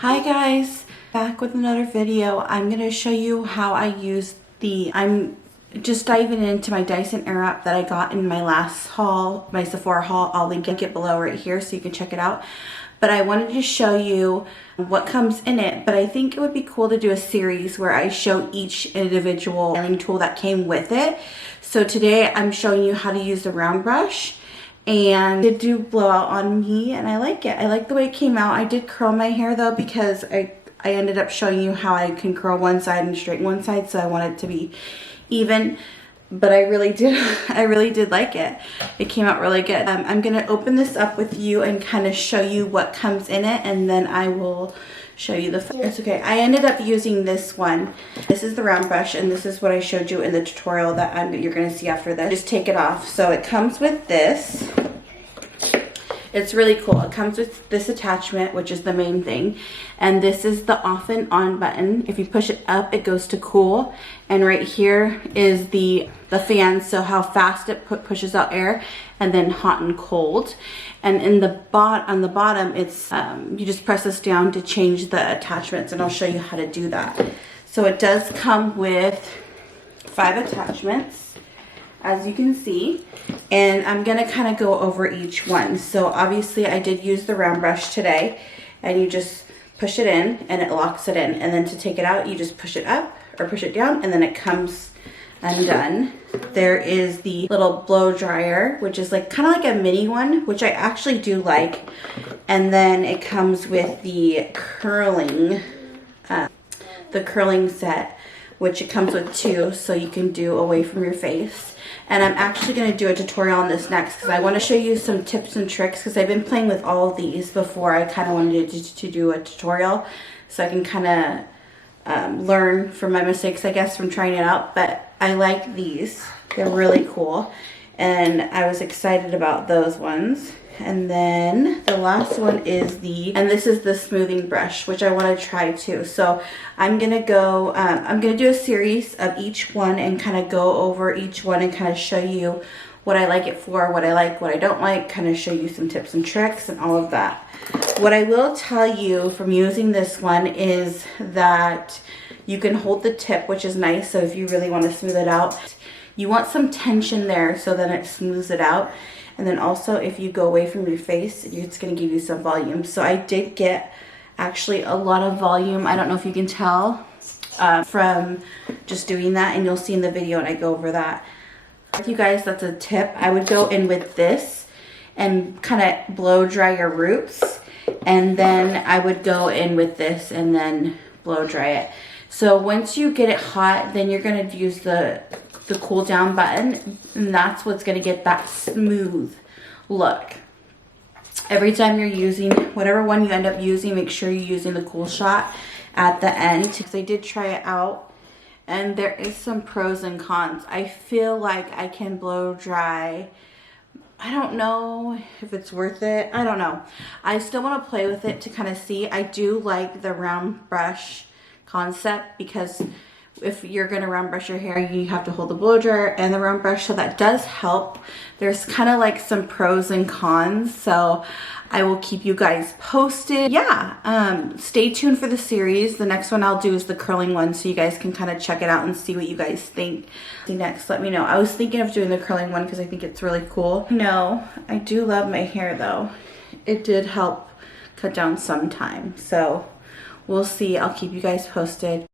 Hi guys, back with another video. I'm going to show you how I use I'm just diving into my Dyson Airwrap that I got in my last haul, my Sephora haul. I'll link it below right here so you can check it out. But I wanted to show you what comes in it, but I think it would be cool to do a series where I show each individual styling tool that came with it. So today I'm showing you how to use the round brush. And it did do blowout on me and I like it. I like the way it came out. I did curl my hair though because I ended up showing you how I can curl one side and straighten one side, so I want it to be even. But I really did like it. It came out really good. I'm gonna open this up with you and kind of show you what comes in it, and then I will show you it's okay. I ended up using this one. This is the round brush, and this is what I showed you in the tutorial that you're gonna see after this. Just take it off. So it comes with this. It's really cool. It comes with this attachment, which is the main thing. And this is the off and on button. If you push it up, it goes to cool. And right here is the fan, so how fast it pushes out air, and then hot and cold. And on the bottom, it's you just press this down to change the attachments, and I'll show you how to do that. So it does come with 5 attachments, as you can see, and I'm gonna kind of go over each one. So obviously I did use the round brush today, and you just push it in and it locks it in, and then to take it out you just push it up or push it down, and then it comes undone. There is the little blow dryer, which is like kind of like a mini one, which I actually do like. And then it comes with the curling set, which it comes with 2, so you can do away from your face. And I'm actually going to do a tutorial on this next because I want to show you some tips and tricks, because I've been playing with all of these before. I kind of wanted to do a tutorial so I can kind of learn from my mistakes, I guess, from trying it out. But I like these. They're really cool. And I was excited about those ones. And then the last one is this is the smoothing brush, which I want to try too. So I'm going to go, I'm going to do a series of each one and kind of go over each one and kind of show you what I like it for, what I like, what I don't like, kind of show you some tips and tricks and all of that. What I will tell you from using this one is that you can hold the tip, which is nice. So if you really want to smooth it out, you want some tension there so then it smooths it out. And then also if you go away from your face, it's going to give you some volume. So I did get actually a lot of volume. I don't know if you can tell from just doing that, and you'll see in the video and I go over that. With you guys, that's a tip. I would go in with this and kind of blow dry your roots. And then I would go in with this and then blow dry it. So once you get it hot, then you're going to use the cool down button, and that's what's going to get that smooth look. Every time you're using whatever one you end up using, make sure you're using the cool shot at the end, because I did try it out and there is some pros and cons. I feel like I can blow dry. I don't know if it's worth it. I don't know. I still want to play with it to kind of see. I do like the round brush concept, because if you're going to round brush your hair, you have to hold the blow dryer and the round brush, so that does help. There's kind of like some pros and cons, so I will keep you guys posted. Yeah, stay tuned for the series. The next one I'll do is the curling one, so you guys can kind of check it out and see what you guys think. Next, let me know. I was thinking of doing the curling one because I think it's really cool. No, I do love my hair though. It did help cut down some time, so we'll see. I'll keep you guys posted.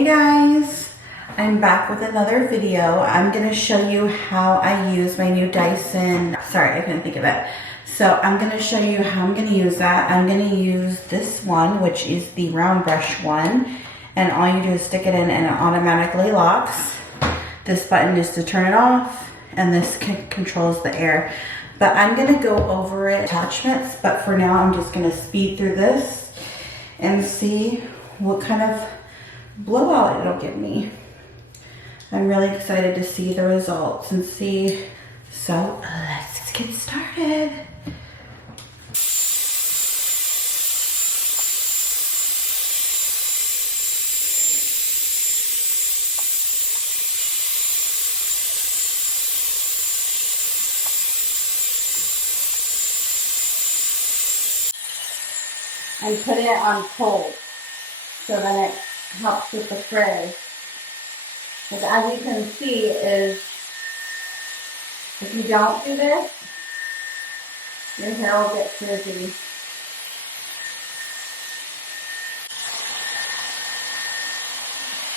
Hey guys, I'm back with another video. I'm going to show you how I use my new Dyson. Sorry, I couldn't think of it. So I'm going to show you how I'm going to use that. I'm going to use this one, which is the round brush one. And all you do is stick it in and it automatically locks. This button is to turn it off, and this controls the air. But I'm going to go over it, attachments, but for now I'm just going to speed through this and see what kind of blowout it'll give me. I'm really excited to see the results and see. So let's get started. and put it on cold. So then it helps with the frizz. Because as you can see is, if you don't do this, your hair will get frizzy.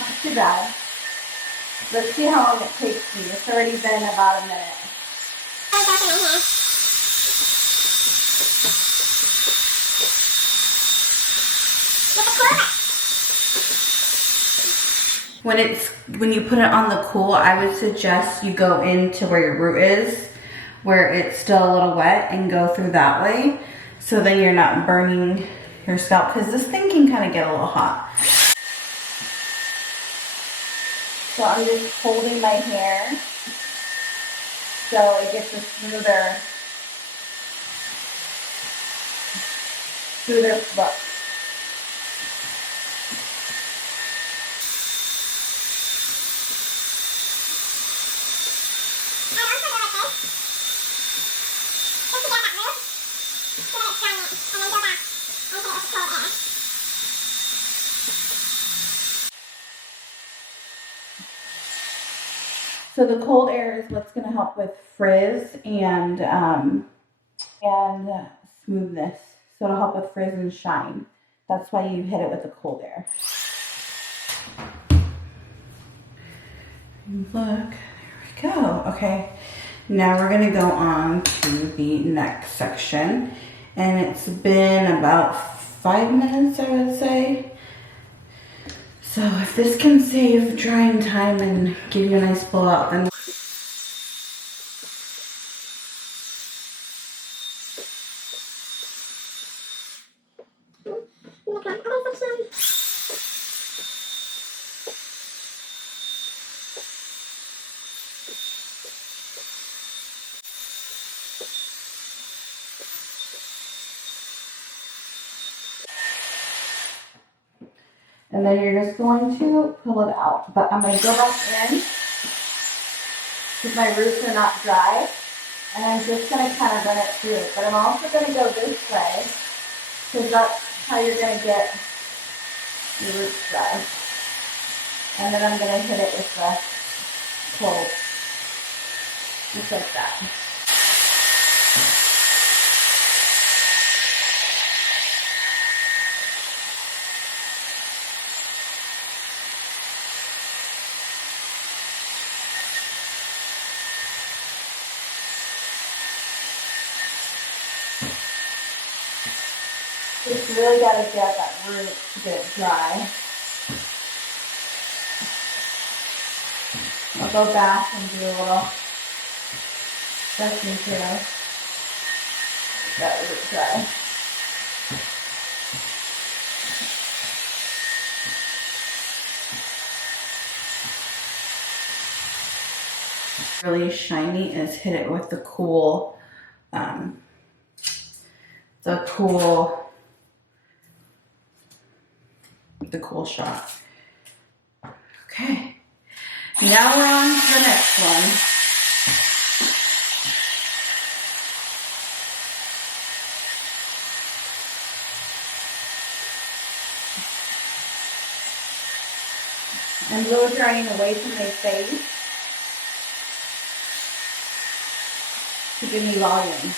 Not too bad. Let's see how long it takes me. It's already been about a minute. When you put it on the cool, I would suggest you go into where your root is, where it's still a little wet, and go through that way. So then you're not burning your scalp, because this thing can kind of get a little hot. So I'm just holding my hair so it gets a smoother look. So the cold air is what's going to help with frizz and smoothness. So it'll help with frizz and shine. That's why you hit it with the cold air. Look, there we go. Okay, now we're going to go on to the next section. And it's been about 5 minutes, I would say. So if this can save drying time and give you a nice blowout, then and then you're just going to pull it out. But I'm going to go back in because my roots are not dry. And I'm just going to kind of run it through. But I'm also going to go this way because that's how you're going to get your roots dry. And then I'm going to hit it with the cold. Just like that. Just really got to get that root to get dry. I'll go back and do a little dusting too. Get that root dry. Really shiny is hit it with the cool shot. Okay, now we're on to the next one. I'm blow drying away from my face to give me volume.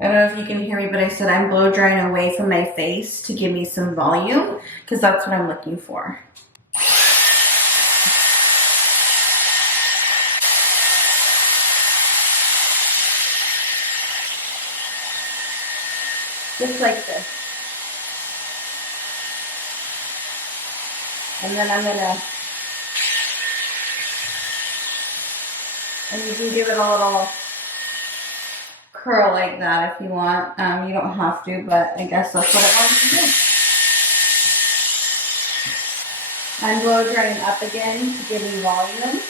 I don't know if you can hear me, but I said I'm blow drying away from my face to give me some volume because that's what I'm looking for. Just like this. And then I'm gonna, and you can give it a little curl like that if you want. You don't have to, but I guess that's what I want to do. I'm blow drying up again to give me volume.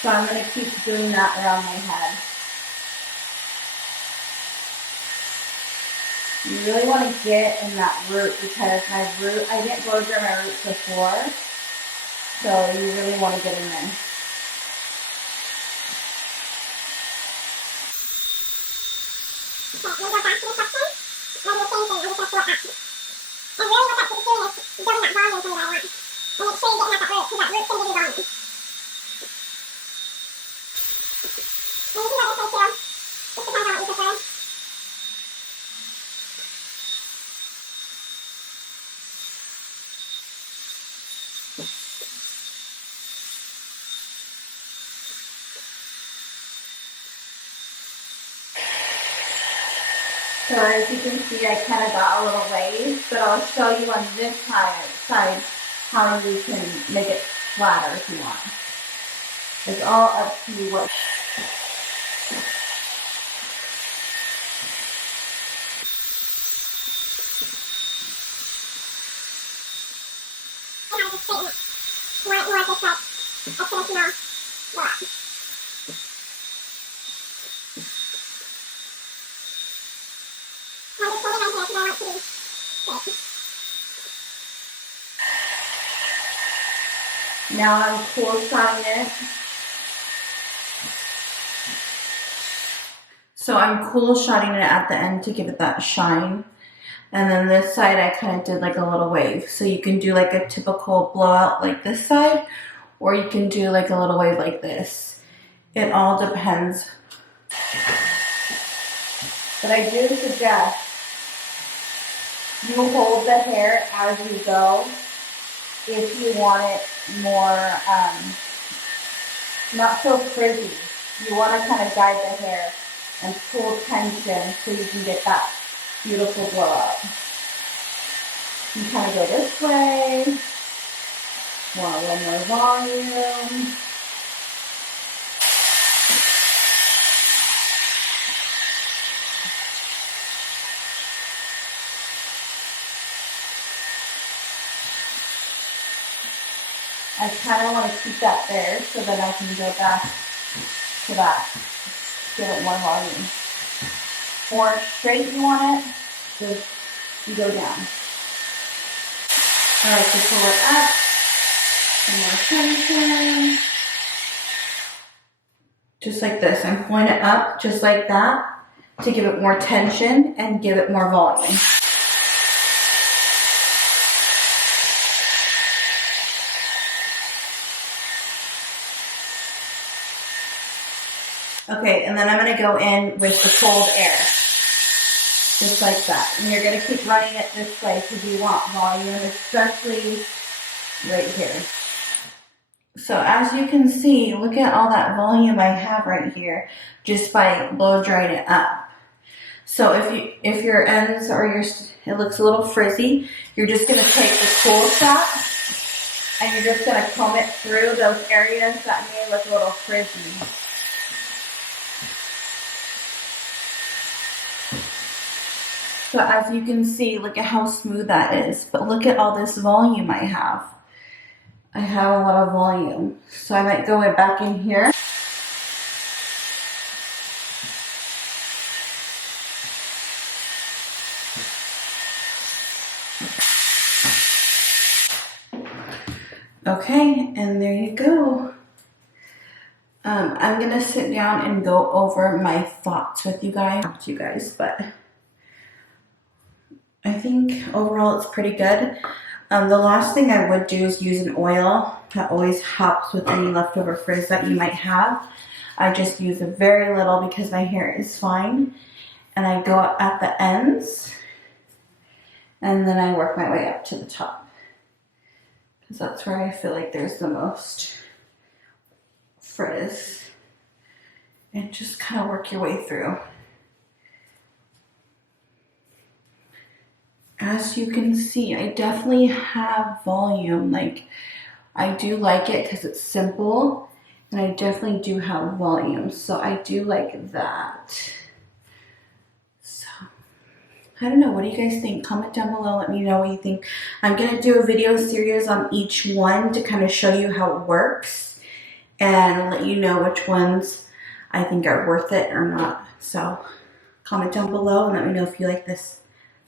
So I'm going to keep doing that around my head. You really want to get in that root because I didn't blow dry my roots before. So you really want to get in there. So as you can see, I kind of got a little wave, but I'll show you on this side how you can make it flatter if you want. It's all up to you what. And I just straighten it. You want it more just like a traditional blowout. I just hold it right here because I want it to be straight. Now I'm cool shotting it. So I'm cool shotting it at the end to give it that shine. And then this side I kind of did like a little wave. So you can do like a typical blowout like this side, or you can do like a little wave like this. It all depends. But I do suggest you hold the hair as you go if you want it more, not so frizzy. You want to kind of guide the hair and pull tension so you can get that beautiful blowout. You kind of go this way. Want a little more volume. I kind of want to keep that there so that I can go back to that. Give it more volume. More straight you want it, just you go down. I like to pull it up. Some more tension. Just like this. I'm pulling it up just like that to give it more tension and give it more volume. Okay, and then I'm going to go in with the cold air. Just like that. And you're going to keep running it this way because you want volume, especially right here. So as you can see, look at all that volume I have right here just by blow drying it up. So if your ends or it looks a little frizzy, you're just going to take the cool shot and you're just going to comb it through those areas that may look a little frizzy. So as you can see, look at how smooth that is. But look at all this volume I have. I have a lot of volume. So I might go back in here. Okay, and there you go. I'm going to sit down and go over my thoughts with you guys, but I think overall it's pretty good. The last thing I would do is use an oil. That always helps with any leftover frizz that you might have. I just use a very little because my hair is fine. And I go up at the ends. And then I work my way up to the top. Because that's where I feel like there's the most frizz. And just kind of work your way through. As you can see, I definitely have volume. Like, I do like it because it's simple, and I definitely do have volume. So I do like that. So, I don't know. What do you guys think? Comment down below. Let me know what you think. I'm going to do a video series on each one to kind of show you how it works and let you know which ones I think are worth it or not. So, comment down below and let me know if you like this.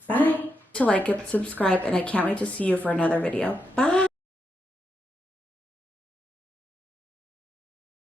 Bye. To like it, subscribe, and I can't wait to see you for another video. Bye.